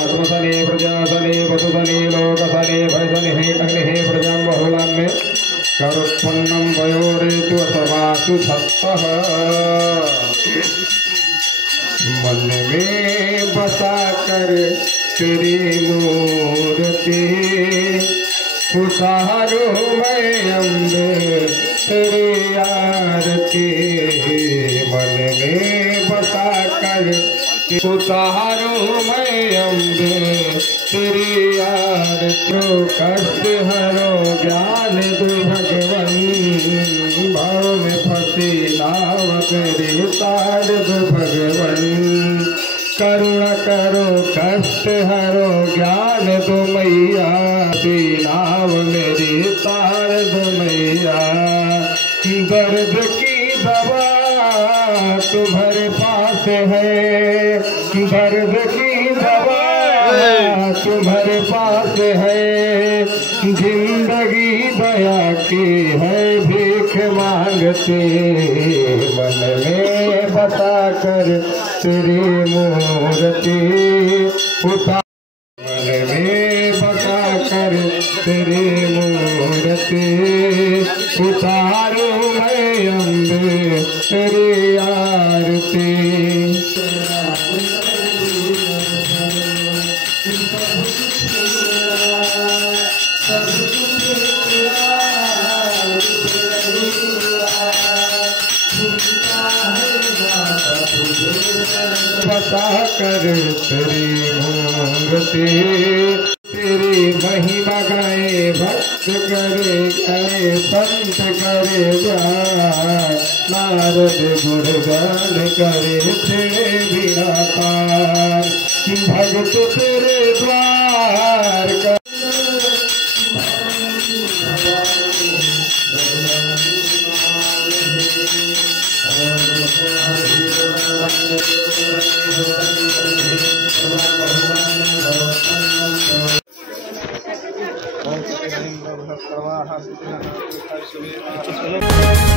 कृतने प्रजासने वसुसने लोकसने भयसने अग्निः प्रजां बहुलान्मे करुत्पन्नं वयोरेतु असमासु सत्तः मन में बसा कर तेरी मूर्ति उतारो मैं अम्बे तेरी आरती मन में बसा कर उतारो मैं अम्बे तेरी आरती कष्ट हरो ज्ञान दो भगवन भाव में फंसी नाव तेरी तार दो भगवन करुणा करो कष्ट हरो ज्ञान दो मैया नाव मेरी तार दो मैया दर्द की दवा तुम्हारे पास है दर्द की दवा तुम्हारे पास है जिंदगी दया की है भीख मांगते मन में बता कर तेरी मूर्ति उतार मन में बता कर तेरी मूर्ति उतारो मैं अम्बे तेरी आरती बता कर तेरी मूर्ति तेरी महिमा गाए भक्त करे गाए संत करे जाए नारद गुणगान करे तेरे बिना पार भगत तेरे द्वार का ओम